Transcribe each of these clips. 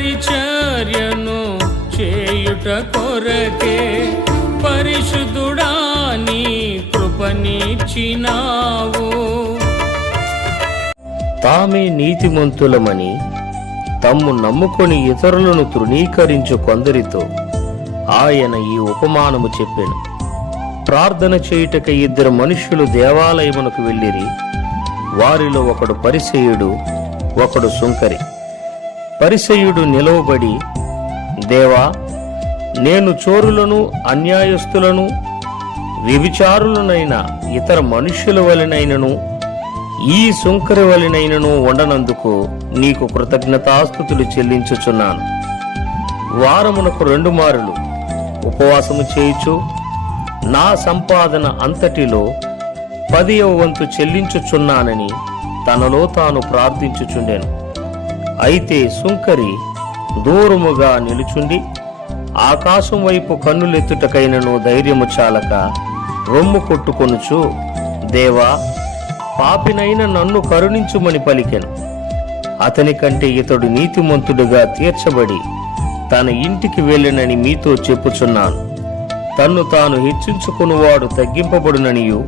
పరిచర్యను చేయుట కొరకే పరిశుద్ధుడా నీ కృపనిచ్చినావు. తామే నీతిమంతులమని తమ్ము నమ్ముకొని ఇతరులను తృణీకరించు కొందరితో ఆయన ఈ ఉపమానము చెప్పాను. ప్రార్థన చేయుటక ఇద్దరు మనుష్యులు దేవాలయమునకు వెళ్ళిరి. వారిలో ఒకడు పరిసేయుడు ఒకడు సుంకరి. పరిసయుడు నిలవబడి దేవా నేను చోరులను అన్యాయస్తులను వ్యభిచారులనైన ఇతర మనుష్యుల వలనైనను ఈ సుంకరి వలనైనను ఉండనందుకు నీకు కృతజ్ఞతాస్థుతులు చెల్లించుచున్నాను. వారమునకు రెండు మారులు ఉపవాసము చేయుచు నా సంపాదన అంతటిలో పదియవ వంతు చెల్లించుచున్నానని తనలో తాను ప్రార్థించుచుండెను. అయితే సుంకరి దూరముగా నిలుచుండి ఆకాశం వైపు కన్నులెత్తుటకైనను ధైర్యము చాలక రొమ్ము కొట్టుకొనుచు దేవా పాపినైన నన్ను కరుణించుమని పలికెను. అతని కంటే ఇతడు నీతిమంతుడుగా తీర్చబడి తన ఇంటికి వెళ్ళినని మీతో చెప్పుచున్నాను. తన్ను తాను హెచ్చించుకునివాడు తగ్గింపబడుననియు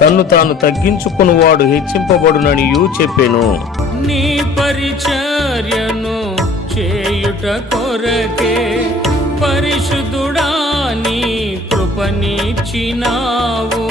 తన్ను తాను తగ్గించుకునివాడు హెచ్చింపబడుననియూ చెప్పెను. నీ పరిచర్యను చేయుట కొరకే పరిశుద్ధుడా నీ కృపనిచ్చినావు.